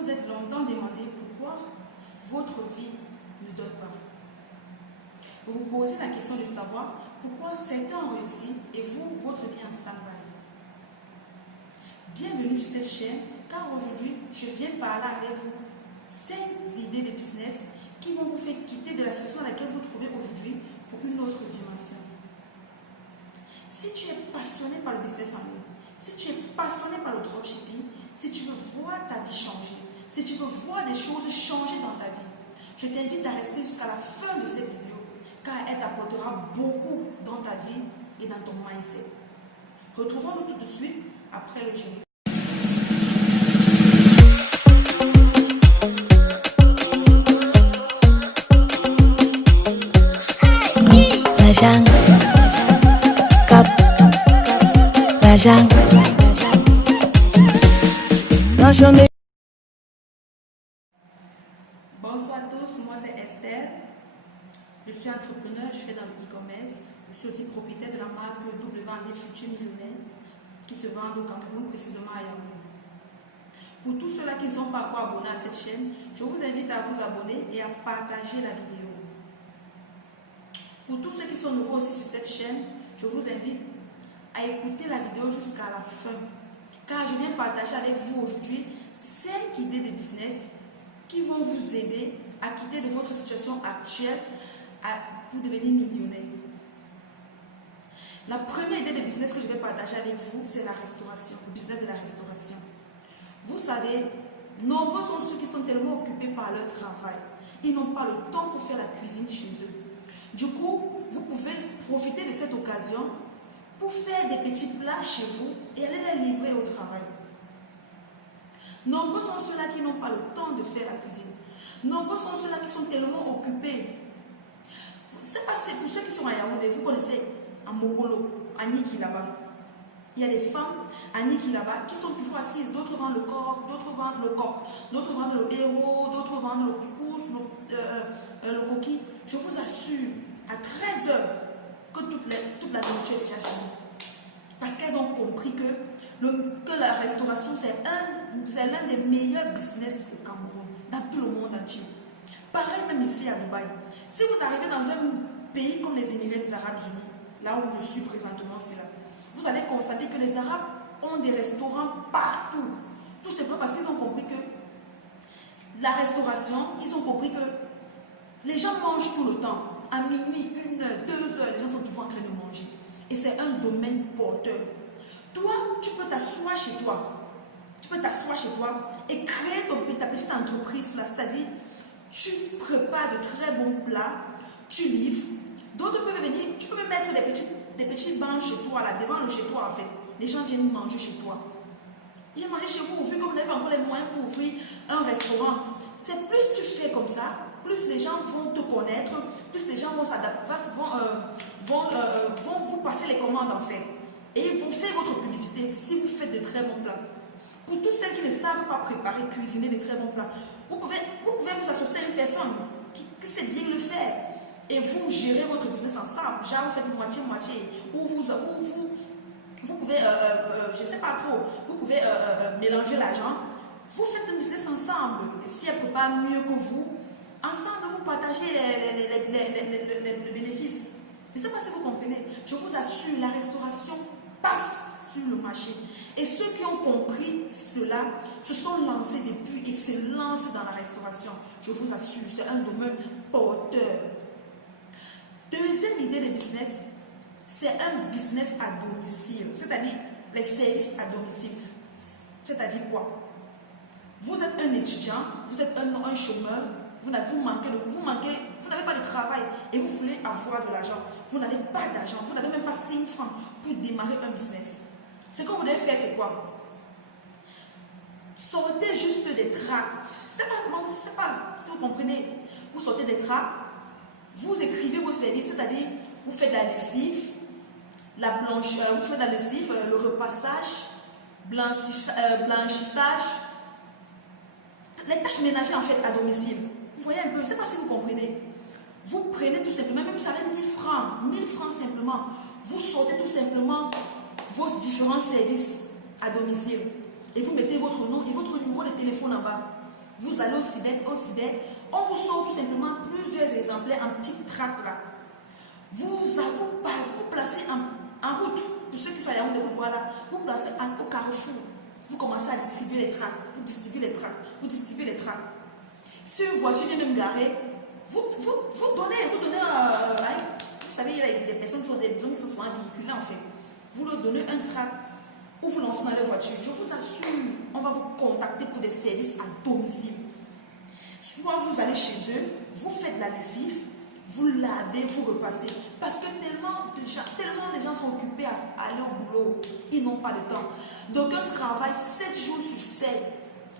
vous êtes longtemps demandé pourquoi votre vie ne donne pas. Vous vous posez la question de savoir pourquoi certains ont réussi et vous, votre vie en stand-by. Bienvenue sur cette chaîne, car aujourd'hui, je viens parler avec vous 5 idées de business qui vont vous faire quitter de la situation dans laquelle vous trouvez aujourd'hui pour une autre dimension. Si tu es passionné par le business en ligne, si tu es passionné par le dropshipping, si tu veux voir ta vie changer, si tu veux voir des choses changer dans ta vie, je t'invite à rester jusqu'à la fin de cette vidéo, car elle t'apportera beaucoup dans ta vie et dans ton mindset. Retrouvons-nous tout de suite après le générique. La jungle, cap, la jungle, la journée. Bonsoir à tous, moi c'est Esther. Je suis entrepreneur, je fais dans le e-commerce. Je suis aussi propriétaire de la marque W&D Futur Millionnaire qui se vend au Cameroun, précisément à Yaoundé. Pour tous ceux-là qui ne sont pas encore abonnés à cette chaîne, je vous invite à vous abonner et à partager la vidéo. Pour tous ceux qui sont nouveaux aussi sur cette chaîne, je vous invite à écouter la vidéo jusqu'à la fin, car je viens partager avec vous aujourd'hui 5 idées de business qui vont vous aider à quitter de votre situation actuelle pour devenir millionnaire. La première idée de business que je vais partager avec vous, c'est la restauration, le business de la restauration. Vous savez, nombreux sont ceux qui sont tellement occupés par leur travail. Ils n'ont pas le temps pour faire la cuisine chez eux. Du coup, vous pouvez profiter de cette occasion pour faire des petits plats chez vous et aller les livrer au travail. Nombreux sont ceux-là qui n'ont pas le temps de faire la cuisine. Nombreux sont ceux-là qui sont tellement occupés. C'est pas pour ceux qui sont à Yaoundé, vous connaissez à Mokolo, à Niki là-bas. Il y a des femmes à Niki là-bas qui sont toujours assises. D'autres vendent le corps, d'autres vendent le coq, d'autres vendent le héros, d'autres vendent le couscous, le coquille. Je vous assure, à 13 h, que toute la nourriture est déjà finie. Parce qu'elles ont compris que la restauration, c'est l'un des meilleurs business au Cameroun, dans tout le monde entier. Pareil même ici à Dubaï. Si vous arrivez dans un pays comme les Émirats Arabes Unis, là où je suis présentement, c'est là, vous allez constater que les Arabes ont des restaurants partout. Tout simplement parce qu'ils ont compris que la restauration, ils ont compris que les gens mangent tout le temps. À minuit, 1 h, 2 h, les gens sont toujours en train de manger. Et c'est un domaine porteur. Toi, tu peux t'asseoir chez toi. Tu peux t'asseoir chez toi et créer ta petite entreprise là. C'est-à-dire, tu prépares de très bons plats, tu livres. D'autres peuvent venir, tu peux même mettre des petits bancs chez toi, là, devant le chez toi en fait. Les gens viennent manger chez toi. Ils viennent manger chez vous, vu que vous n'avez pas encore les moyens pour ouvrir un restaurant. C'est plus tu fais comme ça, plus les gens vont te connaître, plus les gens vont s'adapter, vont vous passer les commandes en fait. Et ils vont faire votre publicité si vous faites de très bons plats. Pour toutes celles qui ne savent pas préparer, cuisiner de très bons plats, vous pouvez vous associer à une personne qui sait bien le faire. Et vous gérez votre business ensemble. Genre, vous faites moitié-moitié. Ou vous pouvez, je ne sais pas trop, vous pouvez mélanger l'argent. Vous faites un business ensemble. Et si elle prépare mieux que vous, ensemble, vous partagez les bénéfices. Je ne sais pas si vous comprenez. Je vous assure, la restauration passe sur le marché. Et ceux qui ont compris cela se sont lancés depuis et se lancent dans la restauration. Je vous assure, c'est un domaine porteur. Deuxième idée de business, c'est un business à domicile. C'est-à-dire les services à domicile. C'est-à-dire quoi? Vous êtes un étudiant, vous êtes un chômeur, vous n'avez pas de travail et vous voulez avoir de l'argent. Vous n'avez pas d'argent, vous n'avez même pas 5 francs pour démarrer un business. Ce que vous devez faire, c'est quoi? Sortez juste des tracts. C'est pas, si vous comprenez, vous sortez des tracts, vous écrivez vos services, c'est-à-dire vous faites la lessive, vous faites la lessive, le repassage, blanchissage, les tâches ménagères en fait à domicile. Vous voyez un peu, je ne sais pas si vous comprenez. Vous prenez tout simplement, même si vous avez 1000 francs simplement, vous sortez tout simplement vos différents services à domicile et vous mettez votre nom et votre numéro de téléphone en bas. Vous allez au CIDEC, on vous sort tout simplement plusieurs exemplaires en petites tracts là. Vous placez en route, pour ceux qui sont à Yaoundé, voilà, vous placez au carrefour. Vous commencez à distribuer les tracts, vous distribuez les tracts. Si une voiture vient même garer, vous donnez vous savez, il y a des personnes qui sont souvent véhiculées en fait. Vous leur donnez un tract ou vous lancez dans la voiture. Je vous assure, on va vous contacter pour des services à domicile. Soit vous allez chez eux, vous faites la lessive, vous lavez, vous repassez. Parce que tellement de gens sont occupés à aller au boulot, ils n'ont pas de temps. Donc un travail 7 jours sur 7.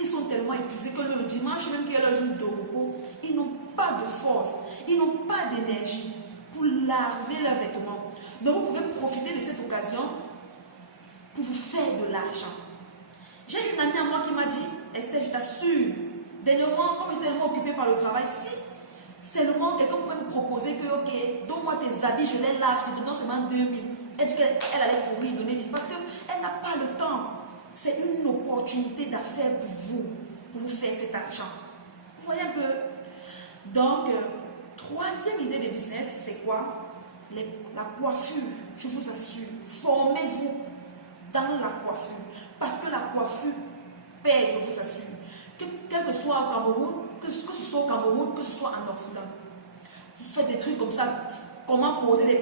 Ils sont tellement épuisés que le dimanche, même qu'il y a leur jour de repos, ils n'ont pas de force, ils n'ont pas d'énergie pour laver leurs vêtements. Donc vous pouvez profiter de cette occasion pour vous faire de l'argent. J'ai une amie à moi qui m'a dit, Esther, je t'assure, dernièrement, comme je suis tellement occupée par le travail, si seulement quelqu'un peut me proposer que, ok, donne-moi tes habits, je les lave, c'est dedans seulement 2000. Elle dit qu'elle allait courir, donner vite, parce qu'elle n'a pas le temps. C'est une opportunité d'affaires pour vous faire cet argent. Vous voyez un peu? Donc, troisième idée de business, c'est quoi? La coiffure. Je vous assure, formez-vous dans la coiffure. Parce que la coiffure paye, je vous assure. Quel que soit au Cameroun, que ce soit au Cameroun, que ce soit en Occident. Vous faites des trucs comme ça. Comment faire des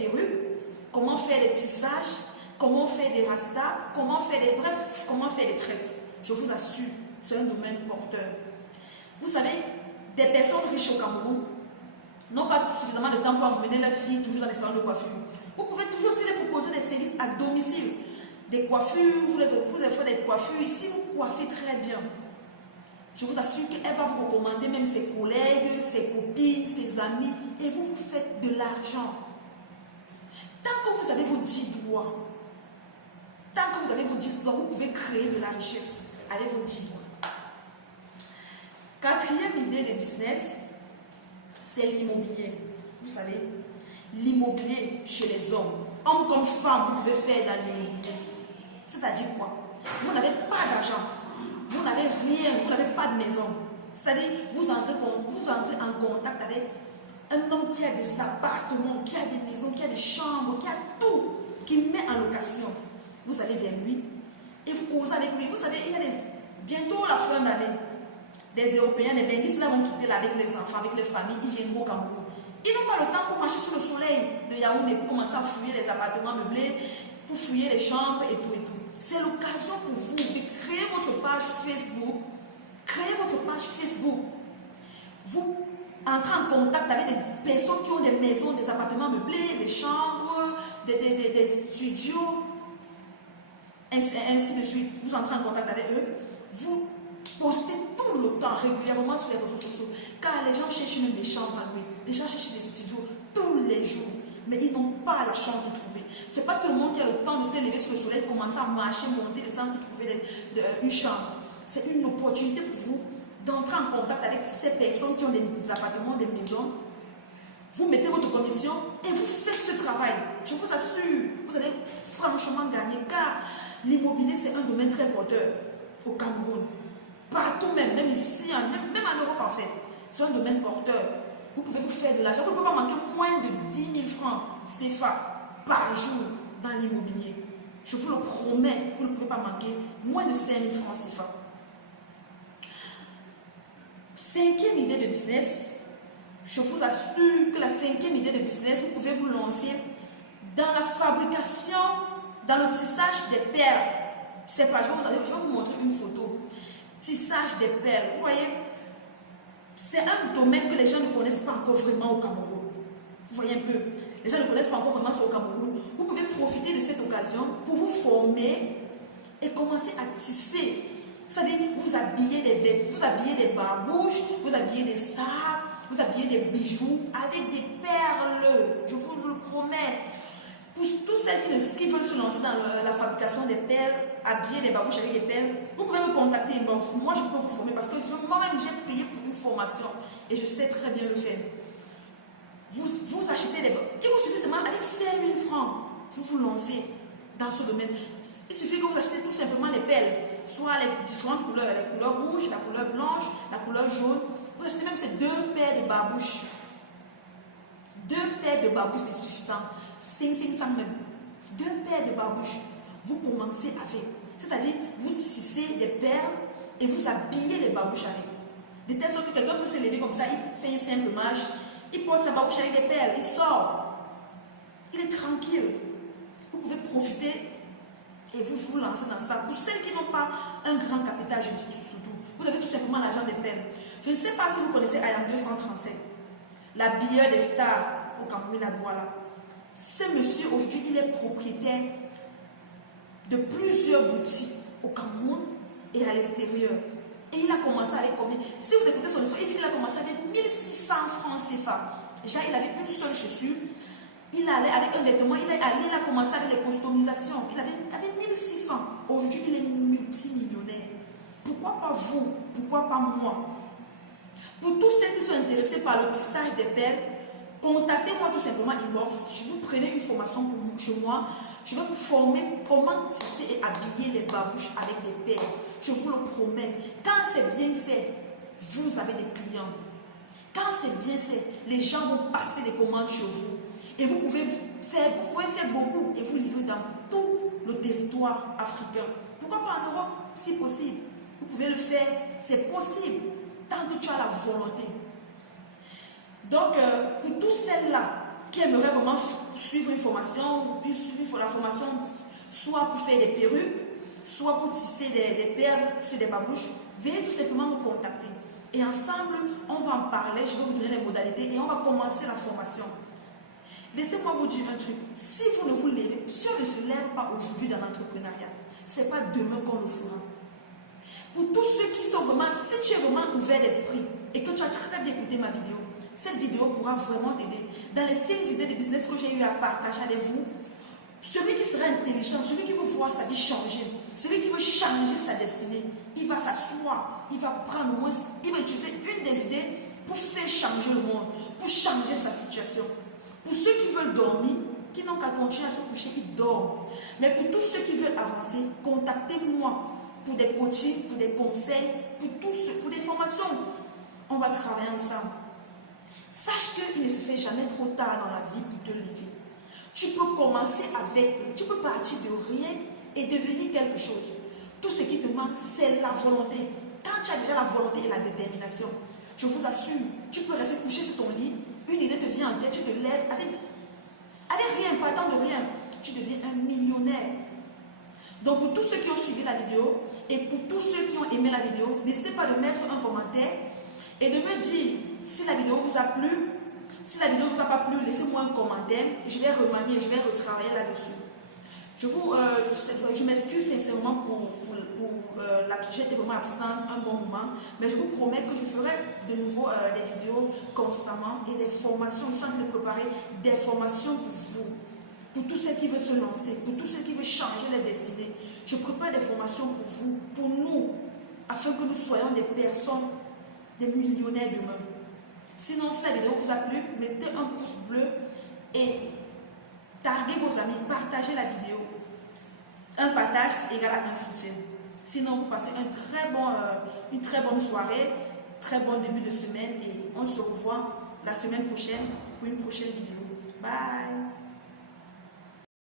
perruques, comment faire des tissages, comment faire des rastas, comment faire des tresses. Je vous assure, c'est un domaine porteur. Vous savez, des personnes riches au Cameroun n'ont pas suffisamment de temps pour amener leurs filles toujours dans les salons de coiffure. Vous pouvez toujours aussi les proposer des services à domicile. Des coiffures, vous les faites des coiffures. Ici, vous coiffez très bien. Je vous assure qu'elle va vous recommander même ses collègues, ses copines, ses amis, et vous faites de l'argent. Tant que vous avez vos 10 doigts, vous pouvez créer de la richesse avec vos 10 doigts. Quatrième idée de business, c'est l'immobilier. Vous savez, l'immobilier chez les hommes. Hommes comme femmes, vous pouvez faire dans l'immobilier. C'est-à-dire quoi? Vous n'avez pas d'argent. Vous n'avez rien, vous n'avez pas de maison. C'est-à-dire, vous entrez en contact avec un homme qui a des appartements, qui a des maisons, qui a des chambres, qui a tout, qui met en location. Vous allez vers lui et vous causez avec lui. Vous savez, il y a bientôt la fin d'année, des Européens, des Belgistes là vont quitter là avec les enfants, avec les familles, ils viennent au Cameroun. Ils n'ont pas le temps pour marcher sous le soleil de Yaoundé, pour commencer à fouiller les appartements meublés, pour fouiller les chambres et tout et tout. C'est l'occasion pour vous de créer votre page Facebook. Créez votre page Facebook. Vous entrez en contact avec des personnes qui ont des maisons, des appartements meublés, des chambres, des studios, ainsi de suite. Vous entrez en contact avec eux. Vous postez tout le temps, régulièrement sur les réseaux sociaux. Car les gens cherchent même des chambres à louer. Les gens cherchent des studios tous les jours. Mais ils n'ont pas la chance de trouver. Ce n'est pas tout le monde qui a le temps de se lever sur le soleil, commencer à marcher, monter, descendre pour trouver une chambre. C'est une opportunité pour vous d'entrer en contact avec ces personnes qui ont des appartements, des maisons. Vous mettez votre commission et vous faites ce travail. Je vous assure, vous allez franchement gagner car l'immobilier c'est un domaine très porteur au Cameroun. Partout même ici, même en Europe en fait. C'est un domaine porteur. Vous pouvez vous faire de l'argent. Vous ne pouvez pas manquer moins de 10 000 francs CFA par jour dans l'immobilier. Je vous le promets, vous ne pouvez pas manquer moins de 5 000 francs CFA. Cinquième idée de business, je vous assure que la cinquième idée de business, vous pouvez vous lancer dans la fabrication, dans le tissage des perles. Je sais pas, je vais vous montrer une photo. Tissage des perles, vous voyez, c'est un domaine que les gens ne connaissent pas encore vraiment au Cameroun. Vous voyez un peu, les gens ne connaissent pas encore vraiment ça au Cameroun. Vous pouvez profiter de cette occasion pour vous former et commencer à tisser. C'est-à-dire, vous habillez des barbouches, vous habillez des sacs, vous habillez des bijoux avec des perles. Je vous le promets. Pour tous celles qui veulent se lancer dans la fabrication des perles, habiller des barbouches avec des perles, vous pouvez me contacter inbox. Moi, je peux vous former parce que moi-même, j'ai payé pour une formation et je sais très bien le faire. Vous achetez des barbouches. Il vous suffit seulement avec 5 000 francs, vous vous lancez dans ce domaine. Il suffit que vous achetez tout simplement les perles. soit les différentes couleurs, la couleur rouge, la couleur blanche, la couleur jaune. Vous achetez même ces 2 paires de babouches. 2 paires de babouches, c'est suffisant. 500 même. 2 paires de babouches. Vous commencez avec. C'est-à-dire, vous tissez les perles et vous habillez les babouches avec. De telle sorte que quelqu'un peut se lever comme ça, il fait une simple marche, il porte sa babouche avec des perles, il sort. Il est tranquille. Vous pouvez profiter et vous lancez dans ça. Pour celles qui n'ont pas un grand capital, je dis surtout, vous avez tout simplement l'argent des perles. Je ne sais pas si vous connaissez Ayam 200 français, l'habilleur des stars au Cameroun, à Douala. Ce monsieur, aujourd'hui, il est propriétaire de plusieurs boutiques au Cameroun et à l'extérieur. Et il a commencé avec combien? Si vous écoutez son histoire, il dit qu'il a commencé avec 1600 francs CFA. Déjà, il avait une seule chaussure. Il allait avec un vêtement, il a commencé avec les customisations. Il avait 1600. Aujourd'hui, il est multimillionnaire. Pourquoi pas vous? Pourquoi pas moi? Pour tous ceux qui sont intéressés par le tissage des perles, contactez-moi tout simplement inbox. Je vous prenez une formation chez moi. Je vais vous former comment tisser et habiller les babouches avec des perles. Je vous le promets. Quand c'est bien fait, vous avez des clients. Quand c'est bien fait, les gens vont passer les commandes chez vous. Et vous pouvez faire beaucoup et vous livrer dans tout le territoire africain. Pourquoi pas en Europe, si possible? Vous pouvez le faire, c'est possible, tant que tu as la volonté. Donc, pour tous celles-là qui aimeraient vraiment suivre une formation, la formation soit pour faire des perruques, soit pour tisser des perles sur des babouches, veuillez tout simplement me contacter. Et ensemble, on va en parler, je vais vous donner les modalités et on va commencer la formation. Laissez-moi vous dire un truc, si vous ne vous levez, si on ne se lève pas aujourd'hui dans l'entrepreneuriat, ce n'est pas demain qu'on le fera. Pour tous ceux qui sont vraiment, si tu es vraiment ouvert d'esprit et que tu as très bien écouté ma vidéo, cette vidéo pourra vraiment t'aider. Dans les 6 idées de business que j'ai eu à partager avec vous, celui qui sera intelligent, celui qui veut voir sa vie changer, celui qui veut changer sa destinée, il va s'asseoir, il va prendre moins, il va utiliser une des idées pour faire changer le monde, pour changer sa situation. Pour ceux qui veulent dormir, qui n'ont qu'à continuer à se coucher, ils dorment. Mais pour tous ceux qui veulent avancer, contactez-moi pour des coachings, pour des conseils, pour des formations. On va travailler ensemble. Sache qu'il ne se fait jamais trop tard dans la vie pour te lever. Tu peux commencer avec, tu peux partir de rien et devenir quelque chose. Tout ce qui te manque, c'est la volonté. Quand tu as déjà la volonté et la détermination, je vous assure, tu peux rester couché sur ton lit, une idée te vient en tête, tu te lèves avec rien, partant de rien, tu deviens un millionnaire. Donc pour tous ceux qui ont suivi la vidéo et pour tous ceux qui ont aimé la vidéo, n'hésitez pas de mettre un commentaire et de me dire si la vidéo vous a plu. Si la vidéo ne vous a pas plu, laissez-moi un commentaire. Je vais remanier, je vais retravailler là-dessus. Je m'excuse sincèrement pour j'étais vraiment absente un bon moment, mais je vous promets que je ferai de nouveau des vidéos constamment et des formations. Je suis en train de préparer des formations pour vous, pour tous ceux qui veulent se lancer, pour tous ceux qui veulent changer leur destinée. Je prépare des formations pour vous, pour nous, afin que nous soyons des personnes, des millionnaires demain. Sinon, si la vidéo vous a plu, mettez un pouce bleu et taguez vos amis, partagez la vidéo. Un partage égale à un soutien. Sinon, vous passez une très bonne soirée, très bon début de semaine et on se revoit la semaine prochaine pour une prochaine vidéo. Bye!